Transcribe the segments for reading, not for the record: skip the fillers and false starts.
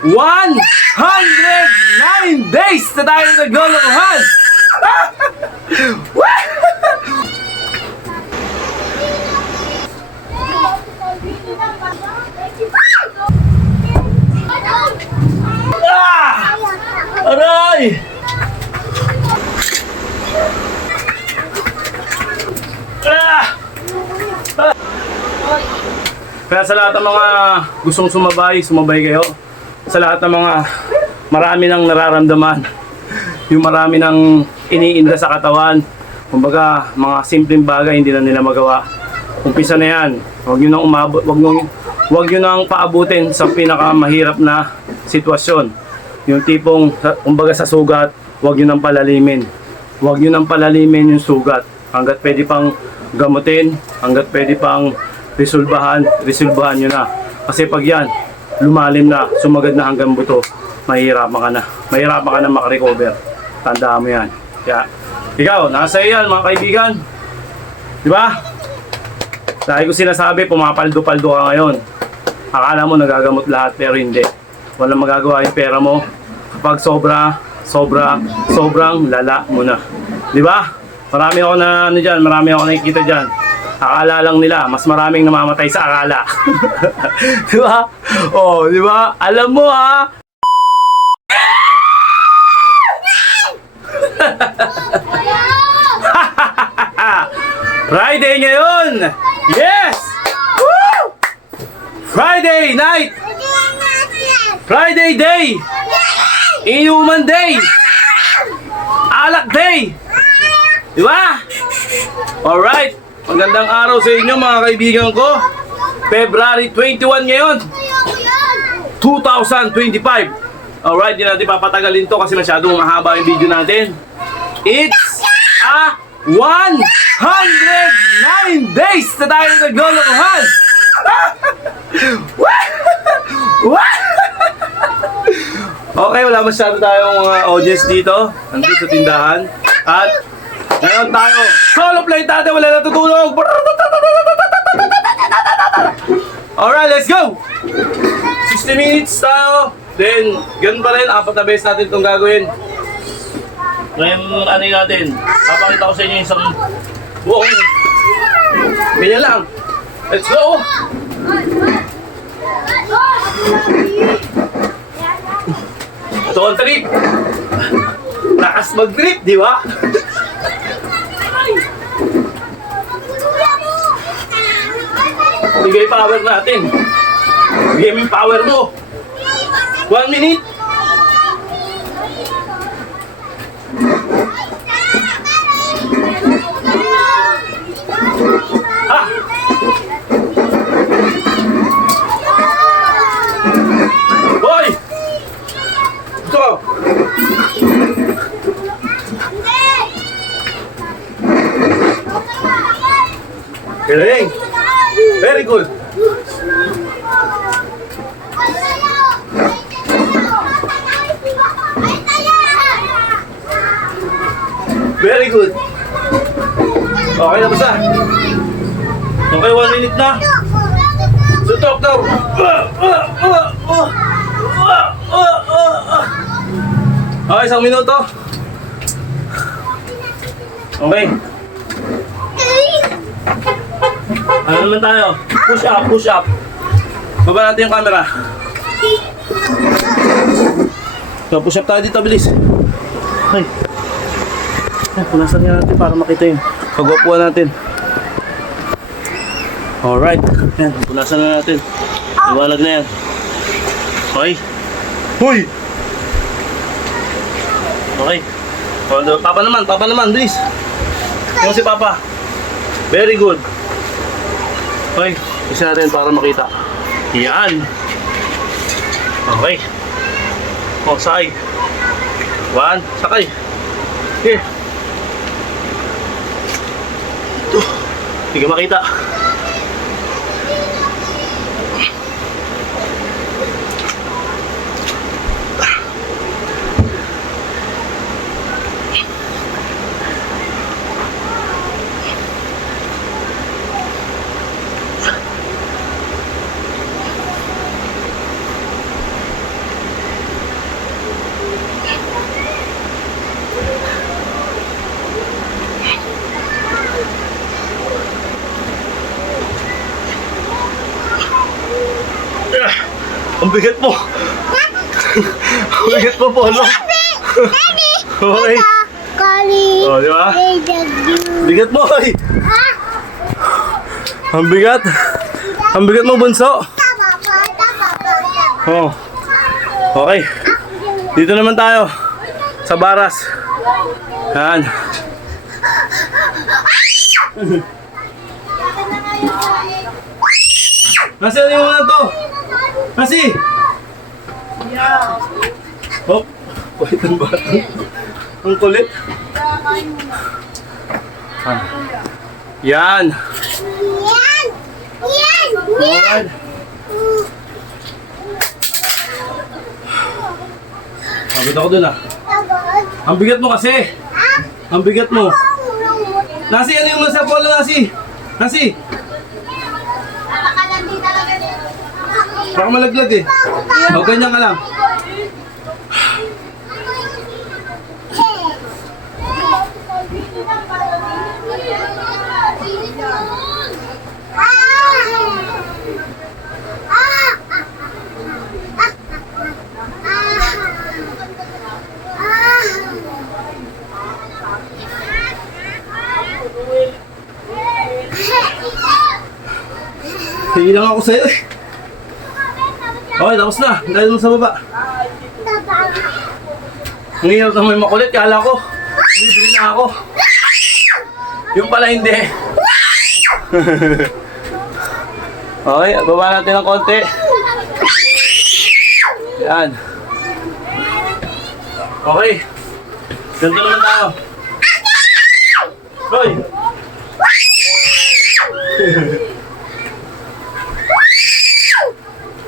109 days na tayo naglolokohan! Aray! Kaya sa lahat ng mga gustong sumabay kayo. Sa lahat ng mga marami nang nararamdaman, yung marami nang iniinda sa katawan, kumbaga mga simpleng bagay hindi na nila magawa. Umpisa na yan, huwag nyo nang umabot, huwag nyo nang paabutin sa pinakamahirap na sitwasyon. Yung tipong, kumbaga sa sugat, huwag nyo nang palalimin. Huwag nyo nang palalimin yung sugat. Hanggat pwede pang gamutin, hanggat pwede pang resolbahan nyo na. Kasi pag yan, lumalim na, sumagad na hanggang buto, mahirapan ka na. Mahirapan ka na makarecover. Tandaan mo yan. Kaya, ikaw, nasa iyo yan mga kaibigan. Diba? Dahil ko sinasabi, pumapaldo-paldo ka ngayon. Akala mo nagagamot lahat, pero hindi. Walang magagawa yung pera mo kapag sobrang lala mo na. Diba? Marami ako na dyan, marami ako nakikita dyan. Akala lang nila, mas maraming namamatay sa akala. Diba? Oh, diba? Alam mo ha? Friday ngayon! Yes! Woo! Friday night! Friday day! Inuman day! Alak day! Diba? Alright! Magandang araw sa inyo mga kaibigan ko. February 21 ngayon 2025. Alright, di natin papatagalin to kasi masyadong mahaba yung video natin. It's a 109 days na tayo naglolokohan. Okay, wala masyado tayong audience dito. Nandito sa tindahan. At ngayon tayo, solo play tayo, wala natutulog. Alright, let's go! 60 minutes tayo. Then, ganun pa rin, 4 na beses natin itong gagawin. Ngayon, ano natin, papakita ko sa inyo isang buong ganyan lang. Let's go! Ito ang trip. Lakas mag-trip, di ba? Bigay power natin. Bigay mo yung power mo. 1 minute. Ha! Boy! Ito! Galing! Very good! Very good! Okay na ba siya? Okay, 1 minute na! Sutok daw! Okay, 1 minuto! Okay! Ano naman tayo? Push up, push up. Baba natin yung camera. So, push up tayo dito, bilis. Ay. Punasan nga natin para makita yung pagwapuan natin. Alright. Yan, punasan na natin. Iwalag na yan. Okay. Huy! Okay. Papa naman, bilis. Yung si Papa. Very good. Okay, isa natin para makita. Yan. Okay. O, sakay. 1, sakay. Here. Ito. Hindi ka makita. Ang bigat mo. Ang bigat mo, Polo. Okay. Oh, di ba? Bigat mo, ay. Ang bigat. Ang bigat mo, bunso. Oh. Okay. Dito naman tayo. Sa baras. Yan. Nasi, ano yung mga to? Nasi! Oh, kulit ang bata. Ang kulit. Ah. Yan. Yan. Pagod ako dun ah. Ang bigat mo kasi. Ang bigat mo. Nasi, ano yung nasa polo, Nasi? Nasi! Baka malaglag eh. O, ganyan ka lang. Sige lang ako sa'yo eh. Okay, tapos na. Dahil mo sa baba. Ang hirap na may makulit. Kala ko, bibili na ako. Yung pala hindi. Okay, baba natin ng konti. Yan. Okay. Ganito naman tayo. Hoy!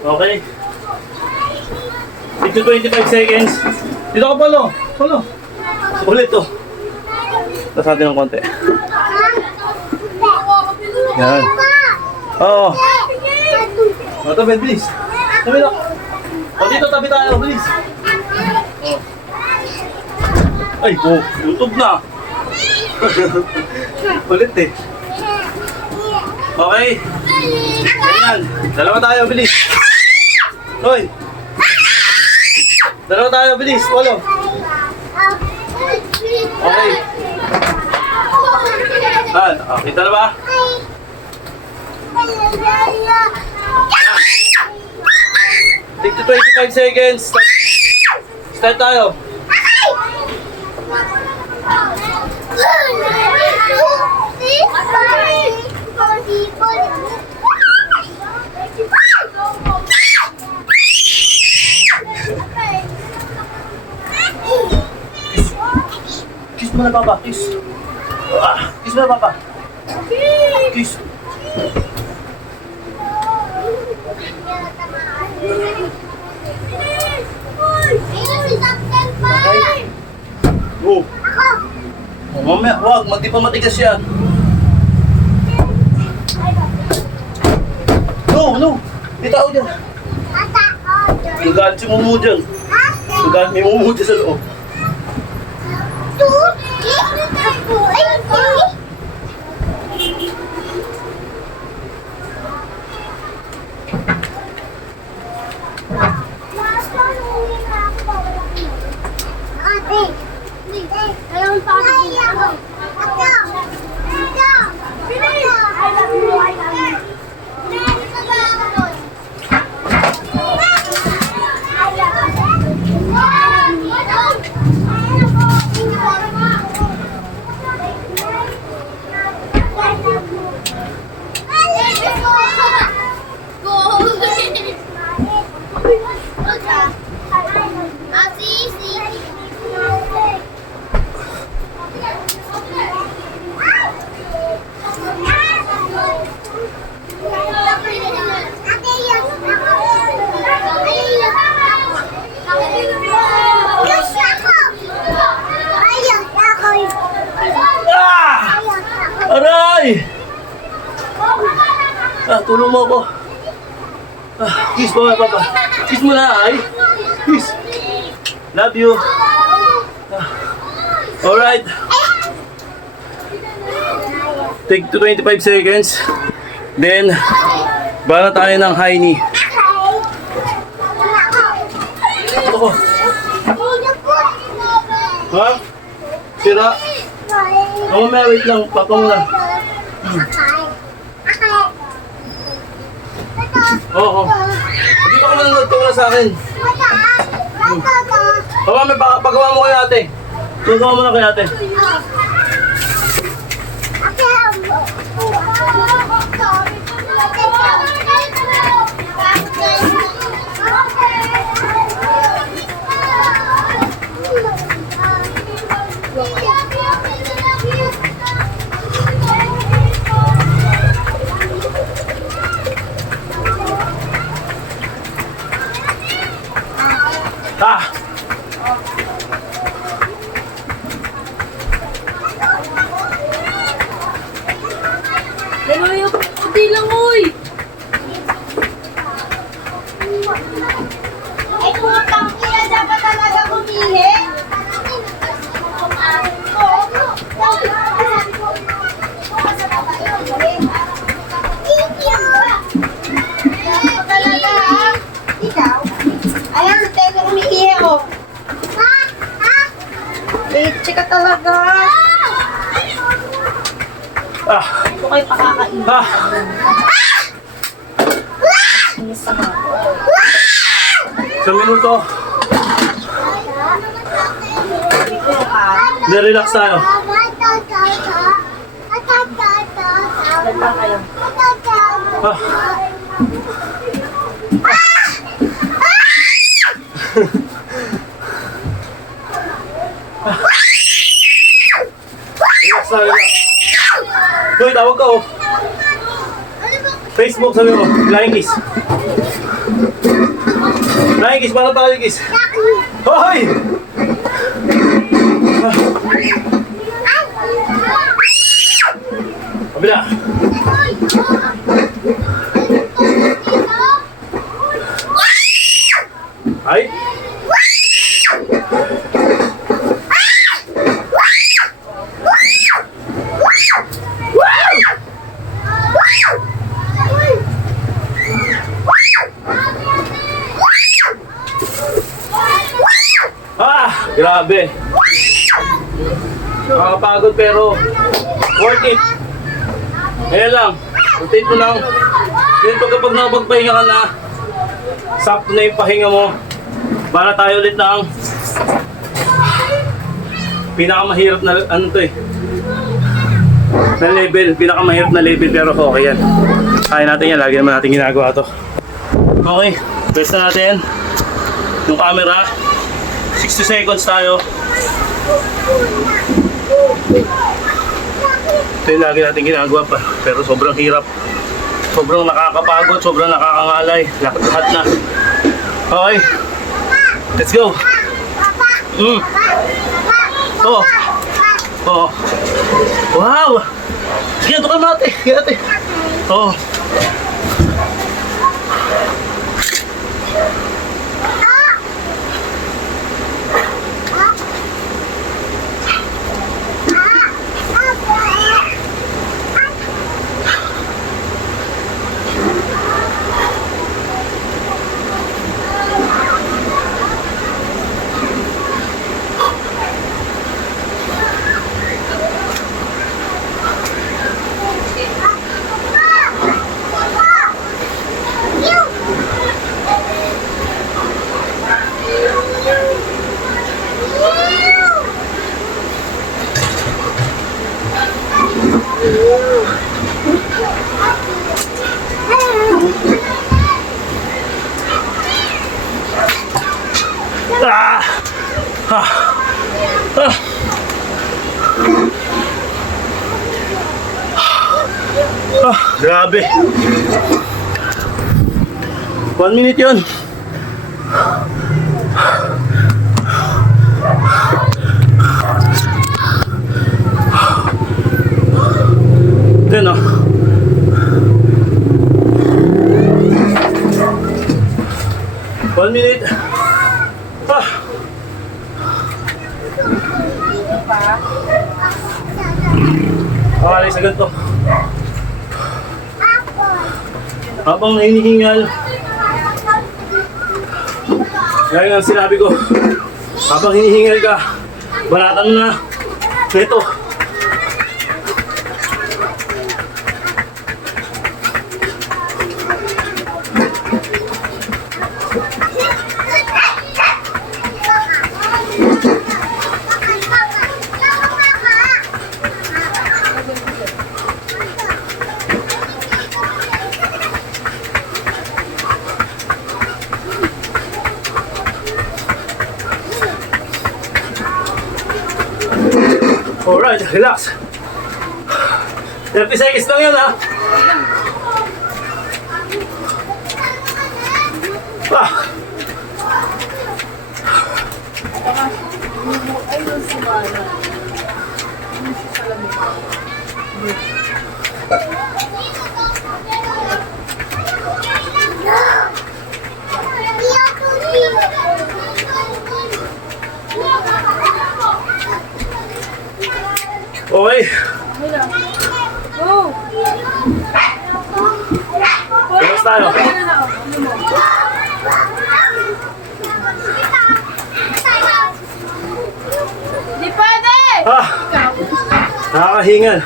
Okay. Ito 25 seconds. Dito ka, Polo. Polo. Ulit to. Tapos natin ng konti. Yan. Oo. Ito, Ben, bilis. Tabi na. O, dito, tabi tayo. Bilis. Ay, YouTube na. Ulit eh. Okay. Ganyan. Dalawa tayo, bilis. Hoy. Dalawa tayo, bilis. Polo. Okay. Kita na ba? Take to 25 seconds. Start tayo. Kiss mo na, Papa. Kiss. Kiss mo na, Papa. Kiss. Oh. Oh, mamaya, wag. Di pa matigas yan. No. Di tao dyan. Nagalit si Mumu dyan. Nagalit may Mumu dyan sa loob. Aray! Tulong mo ako. Kiss mo, Papa. Kiss mo na, ay. Kiss. Love you. Alright. Take to 25 seconds. Then, bala tayo ng high knee. auto ko. Ha? Sira? Oo, may wait lang. Patong lang. Oo. Dito ka manonood ka muna sa akin. Baba, may pagawa mo kay ate. Pagawa mo na kay ate. Ah! Dalawa yung puti lang, uy! Ay, putang ina, dapat talaga kumihi. Dapat talaga, ha? Ikaw? Ayan, teka, umiihi ako. Bitch ka talaga. Ah! Ito kayo pakakain. Ah! Isang minuto. Relax tayo. Lang kayo. Ah! Relax tayo. Relax. Hoy, tawag ka oh. Facebook, sabi mo. Flying kiss. Flying kiss, paano flying kiss? Hoy! Kabila. Ay! Ah! Grabe! Nakakapagod pero worth it. Ayan lang. Rotate mo lang. Then kapag nakapagpahinga ka na, sakto na yung pahinga mo. Para tayo ulit ng pinakamahirap na ano to eh. Na level. Pinakamahirap na level pero okay yan. Kaya natin yan. Lagi naman natin ginagawa to. Okay. Press na natin yung camera. 60 seconds tayo. Ito yung lagi natin ginagawa pa. Pero sobrang hirap. Sobrang nakakapagod. Sobrang nakakangalay. Lahat na. Okay. Let's go. Oh. Oh. Wow. Sige, ito ka mate. Sige ate. Oh. Ah! Ah! Ah! Ah, grabe. 1 minute yun. Then, oh. One minute. Ah. Okay, sa ganito. Habang hinihingal, Gaya ng sinabi ko, habang hinihingal ka, balatan mo na. Ito. Alright, relax. 30 seconds lang yun, ha? Ah! Okay. Go! Relax tayo. Di pwede! Ah! Nakakahingal.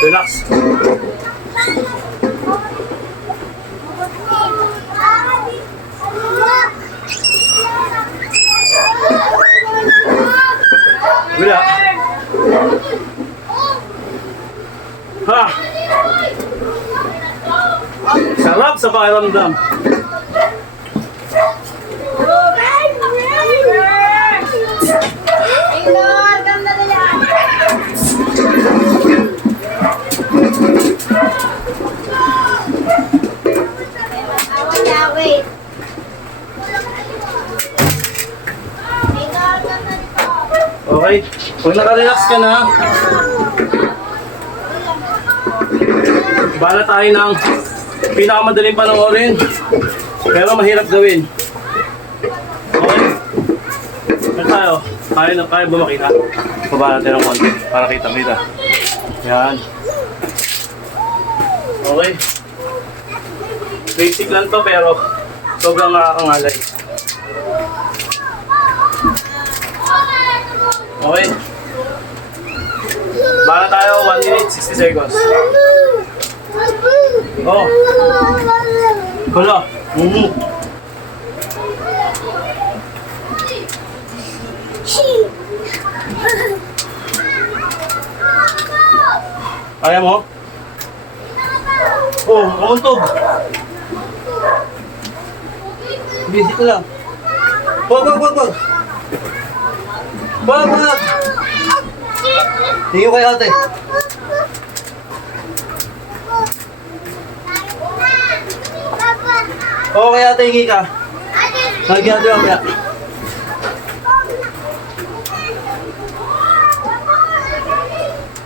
Relax. Wala. Ha! Sarap sa pakiramdam. Taylor, ganda na yan. Wait. Taylor, ganda nito. Okay? Pag nakarelax ka na, bala tayo ng pinakamadaling panoorin, pero mahirap gawin. Okay? Ano tayo? Kaya ba makita? Baba natin ng konti para kita-kita. Yan. Okay. Basic lang to pero sobrang nakakangalay. Okay. Bala tayo 1 minute 60 seconds. Oh. Hala. Kaya mo? Oh, umuntog. Busy ko lang. Wag. Wag. Tingin ko kay ate. Oo, kay ate, hingi ka. Lagyan natin mamaya.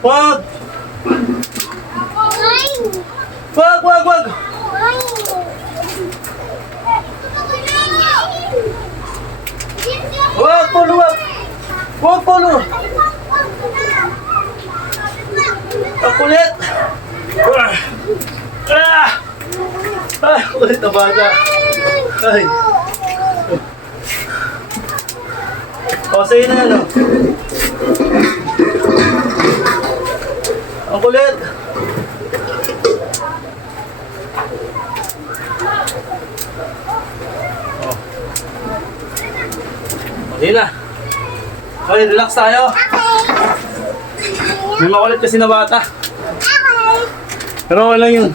Wag! Wag! Wag, Polo! Wag, Polo! Ang kulit! Kulit na bata. Ay. O, sa'yo na yan, o. Ang kulit! Hindi na. Okay, relax tayo. May makulit kasi na bata. Pero wala yun.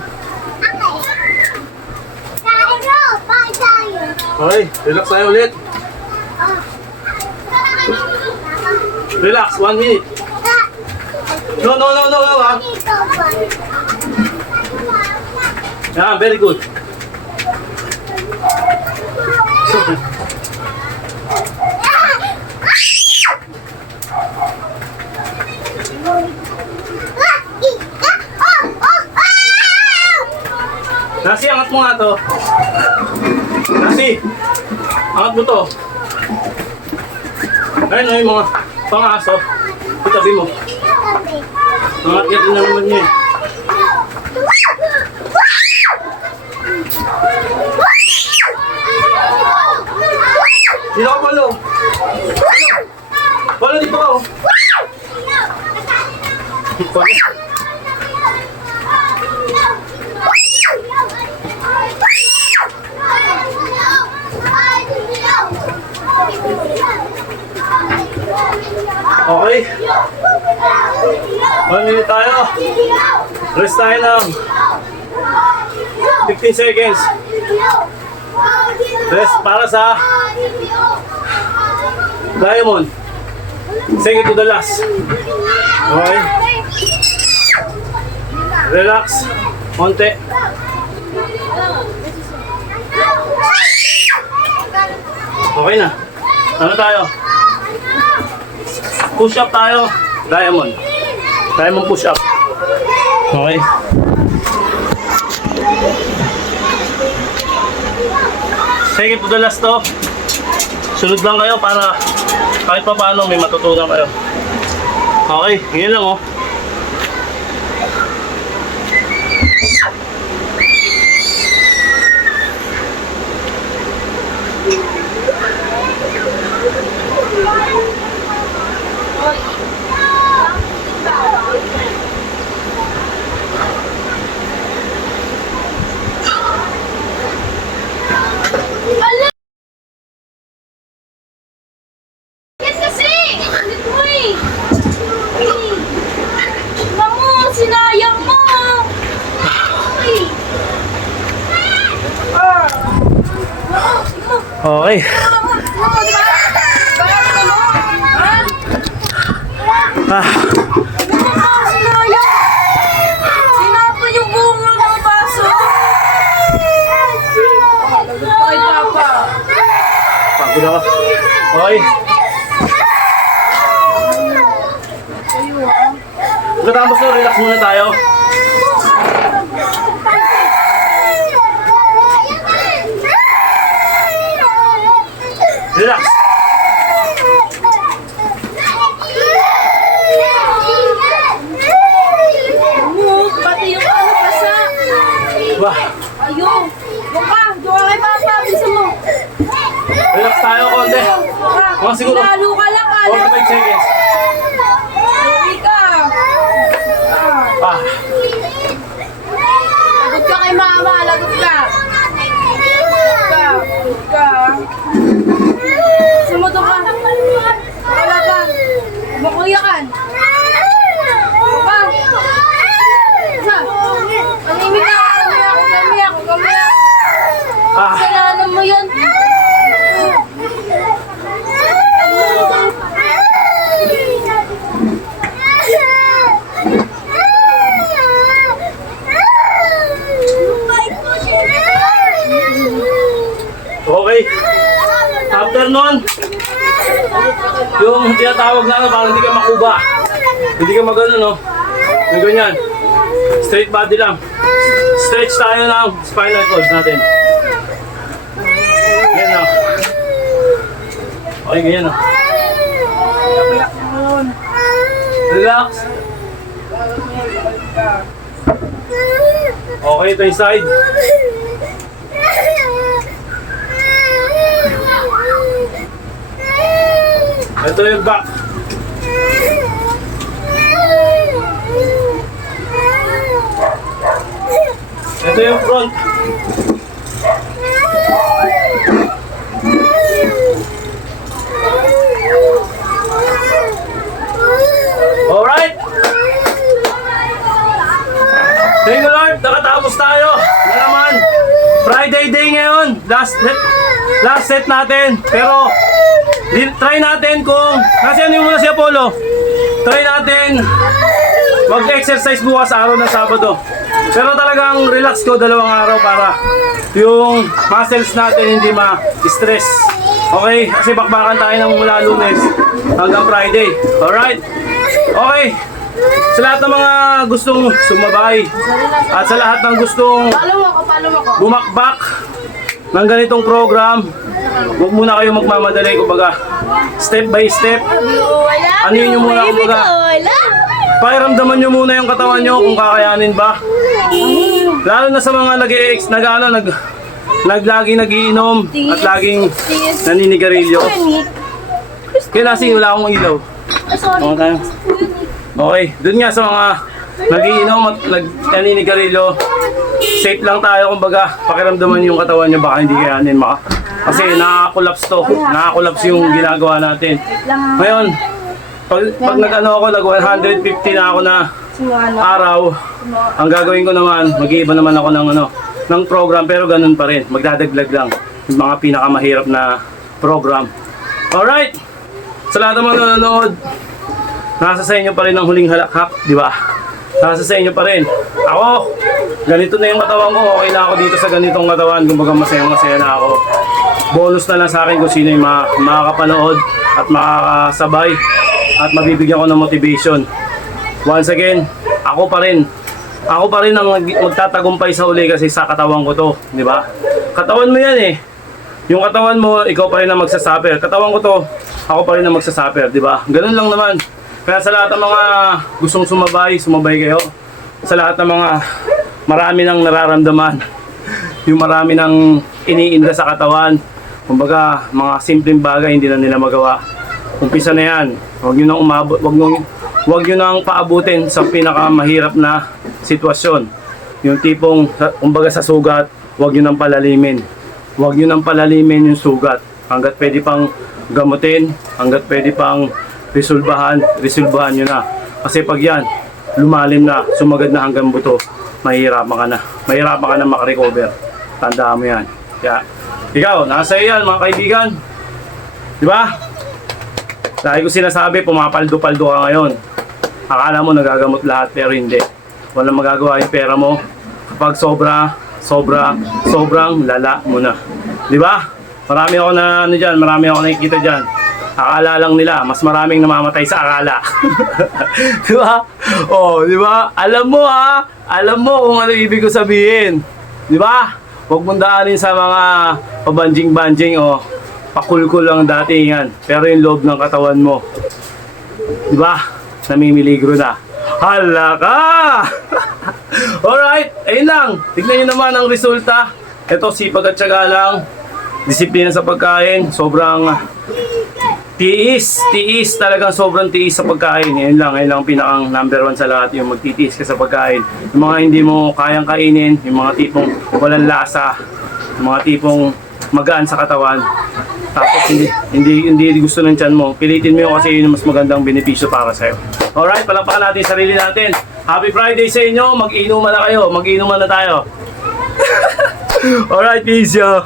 Okay, relax tayo ulit. Relax, 1 minute. No, ha? Yeah, very good. Nasi, angat mo nga to. Nasi, angat mo to. Ayun o, yung mga pang-aso. Itabi mo. Angat yan na naman niya. Rest tayo ng 15 seconds. Rest para sa diamond. Second to the last. Okay. Relax. Konti. Okay na. Ano tayo? Push up tayo. Diamond. Diamond push up. Okay. Second to the last to. Sunod lang kayo para kahit pa paano may matutunan kayo. Okay, ngayon lang oh. Yan kasi! Ulit mo eh! Mamo, sinayang mo! Uy! Okay. Mamo, di ba? Bakit mo? Ha? Ah, Mamo, sinayang! Sinapa yung bunga ng baso! Kay Papa! pagod ako. Okay. Pagkatapos na, relax muna tayo. Relax. Mamo, pati yung ano basa! Wah, Ayun! Doon ka! Doon ka kay Papa! Bisa mo! relax tayo konti. Mga siguro. Lalo ka lang, ano? 45 seconds. Uwi ka! Ah, Lagot ka kay Mama! Lagot ka! Lagot ka! Sumuto ka! Wala ka! Makuyakan! Pa! Sa! Animik ka! Gamiyak! ah. Kasalanan mo yan! Okay. After nun, yung tinatawag na parang hindi ka makuba. Hindi ka magano, no? Yung ganyan. Straight body lang. Stretch tayo ng spinal cord natin. Yan na. Okay, ganyan na. Relax. Okay, ito yung side. Ito yung back. Ito yung front. Alright. Thank you Lord, nakatapos tayo. Na naman. Friday day ngayon. Last set natin. Pero try natin kung nasaan yung muna si Apollo. Try natin mag-exercise bukas araw ng Sabado. Pero talagang relax ko 2 araw para yung muscles natin hindi ma-stress. Okay? Kasi bakbakan tayo ng mula Lunes hanggang Friday. Alright? Okay. Sa lahat ng mga gustong sumabay at sa lahat ng gustong Follow mo ko. bumakbak ng ganitong program, huwag muna kayo magmamadali, kumbaga step by step. Ano yun yung muna, kumbaga pakiramdaman nyo muna yung katawan nyo kung kakayanin ba. Lalo na sa mga laging nagiinom at laging naninigarilyo. Kaya lasing, wala akong ilaw. Okay tayo. Okay, dun nga sa mga nagiinom at naninigarilyo, safe lang tayo, kumbaga pakiramdaman yung katawan nyo baka hindi kayanin kasi nakakulaps to, nakakulaps yung ginagawa natin. Ngayon, pag nag-ano ako, nag 150 na ako na araw, ang gagawin ko naman, mag-iiba naman ako ng program, pero ganun pa rin. Magdadaglag lang yung mga pinakamahirap na program. Alright! Sa lahat ng mga nanonood, nasa sa inyo pa rin ang huling halakhak, di ba? Nasa sa inyo pa rin. Ako, ganito na yung katawan ko. Okay na ako dito sa ganitong katawan. Kumbaga masaya na ako. Bonus na lang sa akin kung sino yung makakapanood at makakasabay at mabibigyan ko ng motivation. Once again, ako pa rin ang magtatagumpay sa uli kasi sa katawan ko to, di ba? Katawan mo yan eh. Yung katawan mo, ikaw pa rin ang magsasuffer. Katawan ko to, ako pa rin ang magsasuffer, di ba? Ganun lang naman. Kaya sa lahat ng mga gustong sumabay kayo. Sa lahat ng mga marami nang nararamdaman. Yung marami nang iniinda sa katawan. Kumbaga, mga simpleng bagay hindi na nila magawa. Umpisa na yan. Huwag nyo nang umabot, huwag nyo nang paabutin sa pinakamahirap na sitwasyon. Yung tipong, kumbaga sa sugat, huwag nyo nang palalimin. Huwag nyo nang palalimin yung sugat. Hanggat pwede pang gamutin, hanggat pwede pang resolbahan nyo na. Kasi pag yan, lumalim na, sumagad na hanggang buto, mahihirapan ka na. Mahihirapan ka na makarecover. Tandaan mo yan. Kaya, ikaw, nasa iyo yan mga kaibigan. Di ba? Dahil ko sinasabi, pumapaldo-paldo ka ngayon. Akala mo nagagamot lahat pero hindi. Walang magagawa yung pera mo kapag sobrang lala mo na. Di ba? Marami ako marami ako nakikita dyan. Akala lang nila, mas maraming namamatay sa akala. Di ba? Oh, di ba? Alam mo kung ano ibig ko sabihin. Di ba? Huwag mong daanin sa mga pabanjing-banjing o pakulkul lang datingan. Pero yung loob ng katawan mo, di ba? Namimiligro na. Hala ka! Alright, ayun lang. Tignan nyo naman ang resulta. Ito, sipag at syaga lang. Disiplina sa pagkain. Sobrang tiis, talagang sobrang tiis sa pagkain. Ayun lang pinakang number 1 sa lahat, yung magtitiis ka sa pagkain. Yung mga hindi mo kayang kainin, yung mga tipong walang lasa, yung mga tipong magaan sa katawan. Tapos hindi gusto ng tiyan mo. Pilitin mo yun kasi yun yung mas magandang benepisyo para sa'yo. Alright, palakpakan natin yung sarili natin. Happy Friday sa inyo. Mag-inuman na kayo. Mag-inuman na tayo. Alright, peace yo.